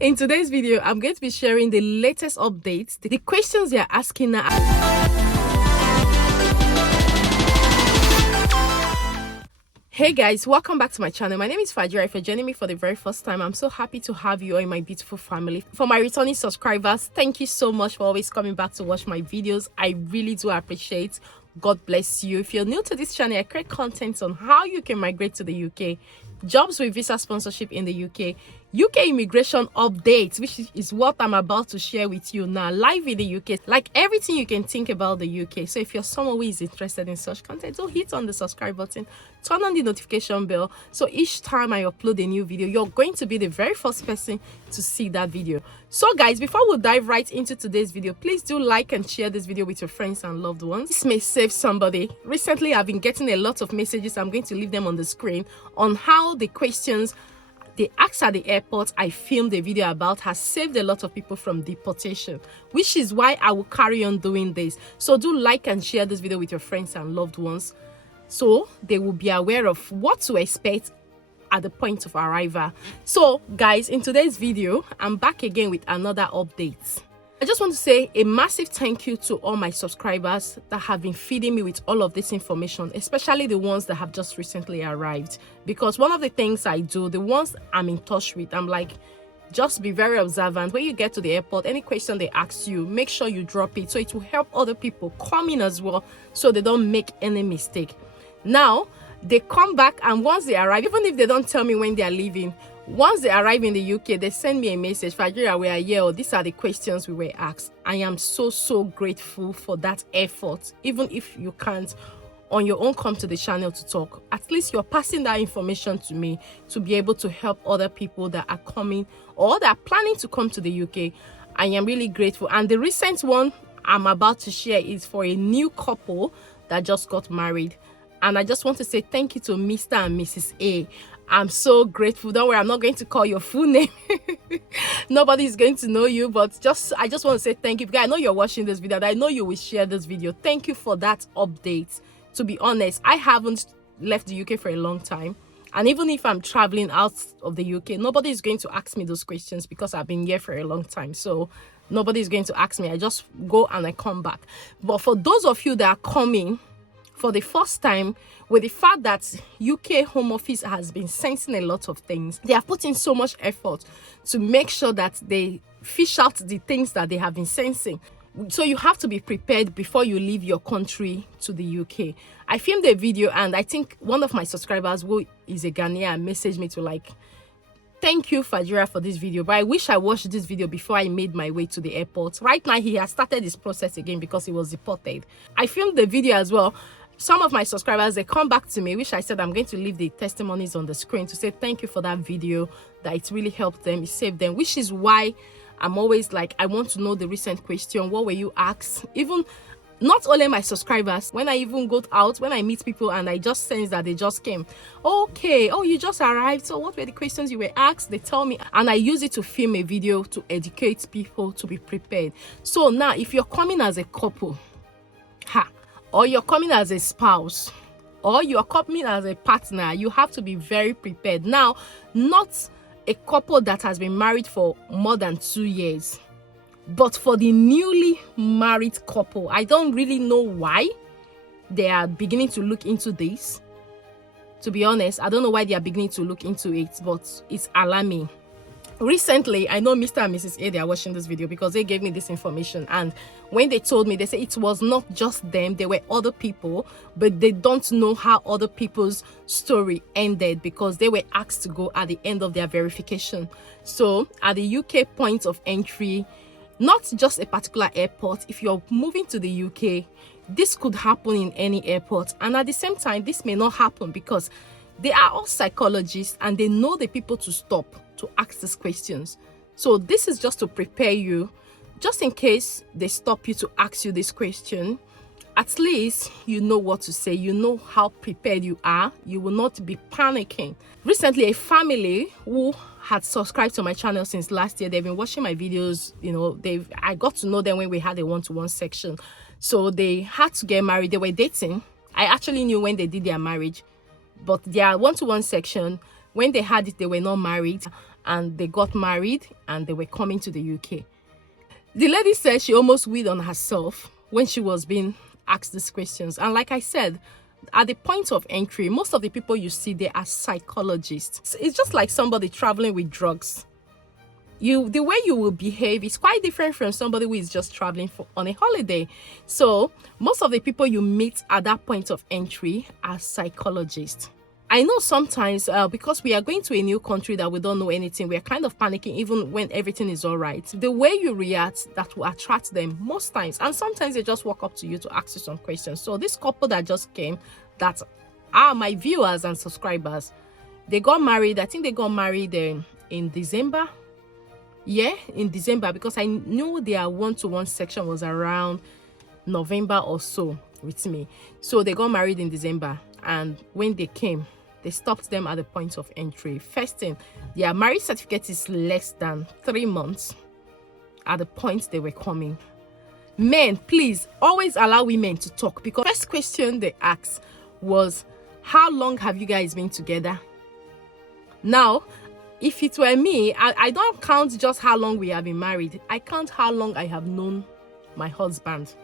In today's video, I'm going to be sharing the latest updates, the questions you're asking now. Hey guys, welcome back to my channel. My name is Fajira. If you're joining me for the very first time, I'm so happy to have you all in my beautiful family. For my returning subscribers, thank you so much for always coming back to watch my videos. I really do appreciate. God bless you. If you're new to this channel, I create content on how you can migrate to the UK, jobs with visa sponsorship in the UK, UK immigration updates, which is what I'm about to share with you now, live in the UK, like everything you can think about the UK. So if you're someone who is interested in such content, do hit on the subscribe button, turn on the notification bell, so each time I upload a new video, you're going to be the very first person to see that video. So guys, before we dive right into today's video, please do like and share this video with your friends and loved ones. This may save somebody. Recently, I've been getting a lot of messages. I'm going to leave them on the screen on how the questions they asked at the airport I filmed a video about has saved a lot of people from deportation, which is why I will carry on doing this. So do like and share this video with your friends and loved ones so they will be aware of what to expect at the point of arrival. So guys, in today's video, I'm back again with another update. I just want to say a massive thank you to all my subscribers that have been feeding me with all of this information, especially the ones that have just recently arrived. Because one of the things I do, the ones I'm in touch with, I'm like, just be very observant. When you get to the airport, any question they ask you, make sure you drop it so it will help other people come in as well, so they don't make any mistake. Now, they come back, and once they arrive, even if they don't tell me when they are leaving, once they arrive in the UK, they send me a message, Fajira, we are here, or these are the questions we were asked. I am so grateful for that effort. Even if you can't on your own come to the channel to talk, at least you're passing that information to me to be able to help other people that are coming or that are planning to come to the UK. I am really grateful. And the recent one I'm about to share is for a new couple that just got married. And I just want to say thank you to Mr. and Mrs. A. I'm so grateful. Don't worry, I'm not going to call your full name. Nobody's going to know you, but I just want to say thank you, because I know you're watching this video, and I know you will share this video. Thank you for that update. To be honest, I haven't left the UK for a long time, and even if I'm traveling out of the UK, nobody is going to ask me those questions because I've been here for a long time. So nobody is going to ask me. I just go and I come back. But for those of you that are coming for the first time, with the fact that UK Home Office has been sensing a lot of things, they have put in so much effort to make sure that they fish out the things that they have been sensing. So you have to be prepared before you leave your country to the UK. I filmed a video, and I think one of my subscribers, who is a Ghanaian, messaged me to like, thank you Fajira for this video, but I wish I watched this video before I made my way to the airport. Right now he has started his process again because he was deported. I filmed the video as well. Some of my subscribers, they come back to me, which I said I'm going to leave the testimonies on the screen to say thank you for that video, that it really helped them, it saved them, which is why I'm always like, I want to know the recent question, what were you asked? Even not only my subscribers, when I even go out, when I meet people and I just sense that they just came, okay, oh, you just arrived, so what were the questions you were asked? They tell me, and I use it to film a video to educate people to be prepared. So now, if you're coming as a couple, or you're coming as a spouse, or you're coming as a partner, you have to be very prepared. Now, not a couple that has been married for more than 2 years, but for the newly married couple, I don't really know why they are beginning to look into this. To be honest, I don't know why they are beginning to look into it, but it's alarming. Recently, I know Mr. and Mrs. A, they are watching this video because they gave me this information, and when they told me, they said it was not just them, there were other people, but they don't know how other people's story ended because they were asked to go at the end of their verification. So at the UK point of entry, not just a particular airport, if you're moving to the UK, this could happen in any airport, and at the same time this may not happen because they are all psychologists and they know the people to stop to ask these questions. So this is just to prepare you, just in case they stop you to ask you this question. At least you know what to say, you know how prepared you are, you will not be panicking. Recently, a family who had subscribed to my channel since last year, they've been watching my videos, you know, I got to know them when we had a one-to-one section. So they had to get married, they were dating. I actually knew when they did their marriage, but their one-to-one section, when they had it, they were not married. and they got married and they were coming to the UK. The lady said she almost weed on herself when she was being asked these questions. And like I said, at the point of entry, most of the people you see, they are psychologists. It's just like somebody traveling with drugs. The way you will behave is quite different from somebody who is just traveling on a holiday. So most of the people you meet at that point of entry are psychologists. I know sometimes because we are going to a new country that we don't know anything, we are kind of panicking even when everything is all right. The way you react, that will attract them most times. And sometimes they just walk up to you to ask you some questions. So this couple that just came, that are my viewers and subscribers, they got married. I think they got married in December. Yeah, in December, because I knew their one-to-one section was around November or so with me. So they got married in December, and when they came, they stopped them at the point of entry. First thing, their marriage certificate is less than 3 months at the point they were coming. Men, please always allow women to talk, because first question they asked was, how long have you guys been together? Now, if it were me, I don't count just how long we have been married. I count how long I have known my husband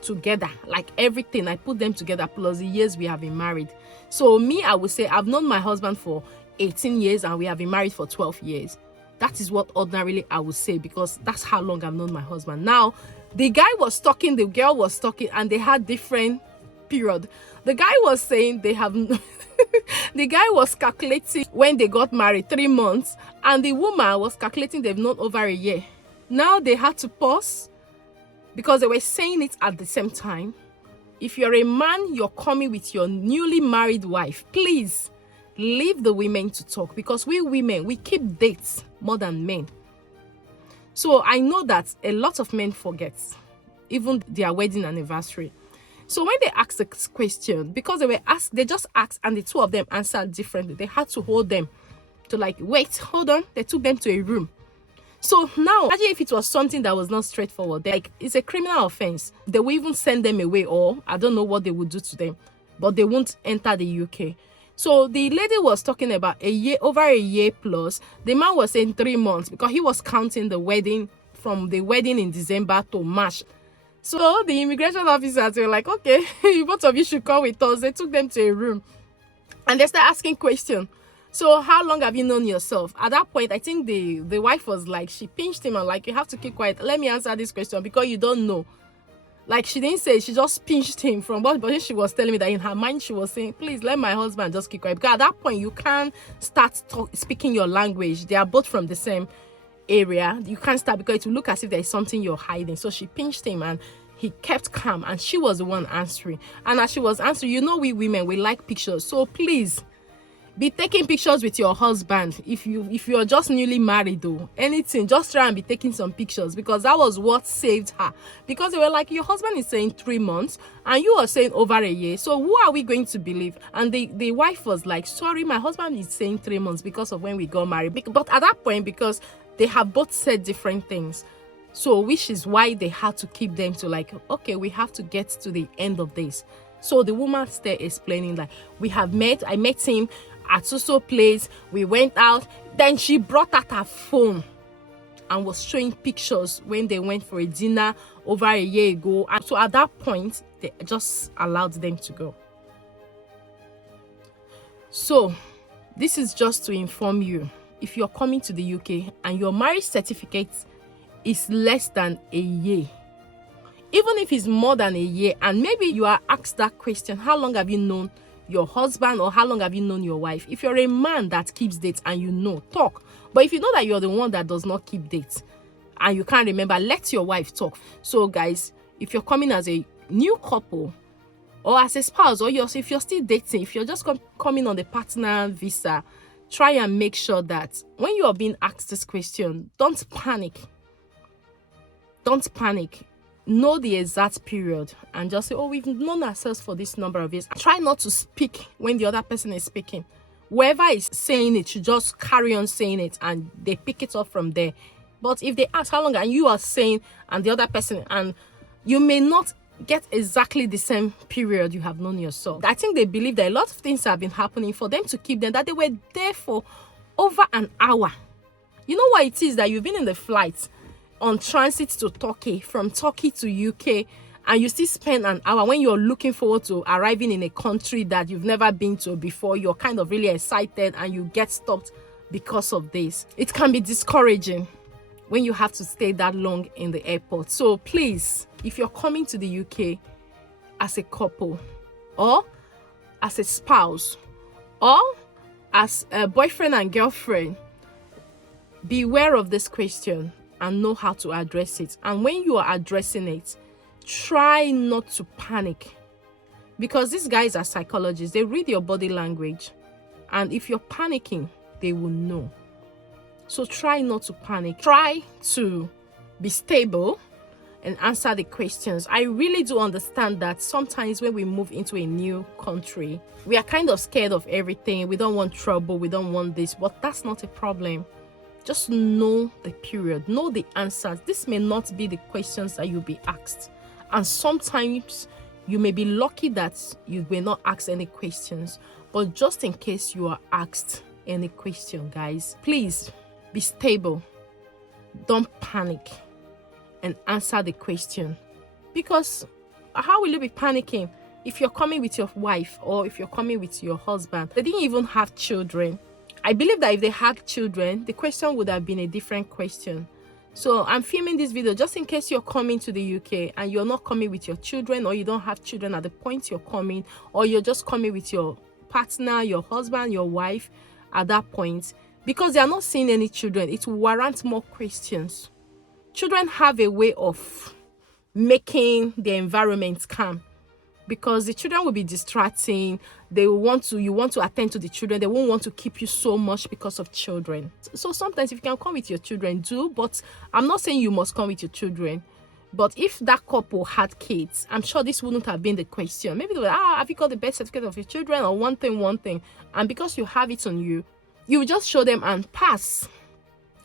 together. Like everything, I put them together plus the years we have been married. So me, I would say I've known my husband for 18 years and we have been married for 12 years. That is what ordinarily I would say, because that's how long I've known my husband. Now, the guy was talking, the girl was talking, and they had different period. The guy was saying they have the guy was calculating when they got married 3 months, and the woman was calculating they've known over a year. Now they had to pause because they were saying it at the same time. If you're a man, you're coming with your newly married wife, please leave the women to talk, because we women, we keep dates more than men. So I know that a lot of men forget even their wedding anniversary. So when they asked this question, because they just asked and the two of them answered differently, they had to hold them to like, wait, hold on. They took them to a room. So now, imagine if it was something that was not straightforward. Like, it's a criminal offense. They will even send them away, or I don't know what they would do to them, but they won't enter the UK. So the lady was talking about a year, over a year plus. The man was saying 3 months, because he was counting the wedding from the wedding in December to March. So the immigration officers were like, okay, both of you should come with us. They took them to a room and they started asking questions. So how long have you known yourself? At that point, I think the wife was like, she pinched him and like, you have to keep quiet. Let me answer this question because you don't know. Like, she didn't say, she just pinched him from what, but she was telling me that in her mind, she was saying, please let my husband just keep quiet. Because at that point, you can't start speaking your language. They are both from the same area. You can't start, because it will look as if there is something you're hiding. So she pinched him and he kept calm, and she was the one answering. And as she was answering, you know, we women, we like pictures. So please be taking pictures with your husband. If you're just newly married, though, anything, just try and be taking some pictures, because that was what saved her. Because they were like, your husband is saying 3 months and you are saying over a year, so who are we going to believe? And the wife was like, sorry, my husband is saying 3 months because of when we got married. But at that point, because they have both said different things, so which is why they had to keep them to like, okay, we have to get to the end of this. So the woman started explaining, like, I met him at so place, we went out. Then she brought out her phone and was showing pictures when they went for a dinner over a year ago. And so at that point, they just allowed them to go. So this is just to inform you, if you're coming to the UK and your marriage certificate is less than a year, even if it's more than a year, and maybe you are asked that question, how long have you known your husband, or how long have you known your wife? If you're a man that keeps dates and you know, talk. But if you know that you're the one that does not keep dates and you can't remember, let your wife talk. So guys, if you're coming as a new couple or as a spouse, or if you're still dating, if you're just coming on the partner visa, try and make sure that when you are being asked this question, don't panic. Don't panic. Know the exact period and just say, oh, we've known ourselves for this number of years. Try not to speak when the other person is speaking. Whoever is saying it should just carry on saying it and they pick it up from there. But if they ask how long, and you are saying and the other person, and you may not get exactly the same period you have known yourself. I think they believe that a lot of things have been happening for them to keep them, that they were there for over an hour You know what it is that you've been in the flight on transit to Turkey, from Turkey to UK, and you still spend an hour when you're looking forward to arriving in a country that you've never been to before. You're kind of really excited and you get stopped because of this. It can be discouraging when you have to stay that long in the airport. So please, if you're coming to the UK as a couple, or as a spouse, or as a boyfriend and girlfriend, beware of this question and know how to address it. And when you are addressing it, try not to panic, because these guys are psychologists. They read your body language, and if you're panicking, they will know. So try not to panic. Try to be stable and answer the questions. I really do understand that sometimes when we move into a new country, we are kind of scared of everything. We don't want trouble, we don't want this, but that's not a problem. Just know the period, know the answers. This may not be the questions that you'll be asked, and sometimes you may be lucky that you may not ask any questions. But just in case you are asked any question, guys, please be stable, don't panic, and answer the question. Because how will you be panicking if you're coming with your wife, or if you're coming with your husband? They didn't even have children. I believe that if they had children, the question would have been a different question. So I'm filming this video just in case you're coming to the UK and you're not coming with your children, or you don't have children at the point you're coming, or you're just coming with your partner, your husband, your wife at that point. Because they are not seeing any children, it will warrant more questions. Children have a way of making the environment calm, because the children will be distracting. You want to attend to the children. They won't want to keep you so much because of children. So sometimes if you can come with your children, do. But I'm not saying you must come with your children. But if that couple had kids, I'm sure this wouldn't have been the question. Maybe they were, have you got the birth certificate of your children, or one thing. And because you have it on you, you will just show them and pass.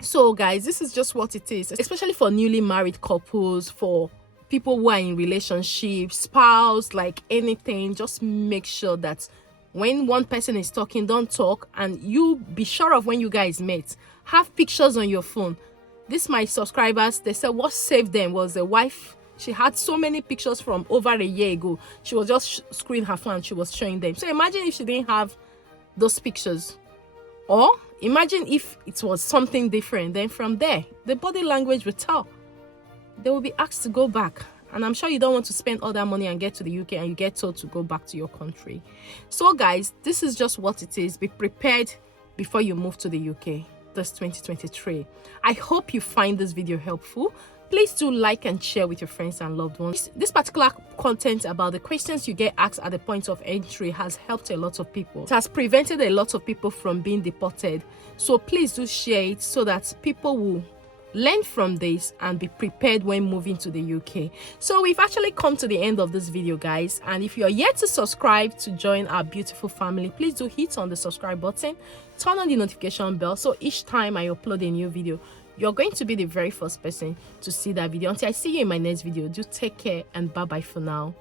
So guys, this is just what it is, especially for newly married couples, for people who are in relationships, spouse, like anything. Just make sure that when one person is talking, don't talk, and you be sure of when you guys met. Have pictures on your phone. This my subscribers, they said what saved them was the wife. She had so many pictures from over a year ago. She was just screwing her phone and she was showing them. So imagine if she didn't have those pictures, or imagine if it was something different. Then from there, the body language will tell. They will be asked to go back, and I'm sure you don't want to spend all that money and get to the UK and you get told to go back to your country. So guys, this is just what it is. Be prepared before you move to the UK this 2023. I hope you find this video helpful. Please do like and share with your friends and loved ones. This particular content about the questions you get asked at the point of entry has helped a lot of people. It has prevented a lot of people from being deported. So please do share it so that people will learn from this and be prepared when moving to the UK. So we've actually come to the end of this video, guys, and if you're yet to subscribe to join our beautiful family, please do hit on the subscribe button, turn on the notification bell, so each time I upload a new video, you're going to be the very first person to see that video. Until I see you in my next video, do take care and bye bye for now.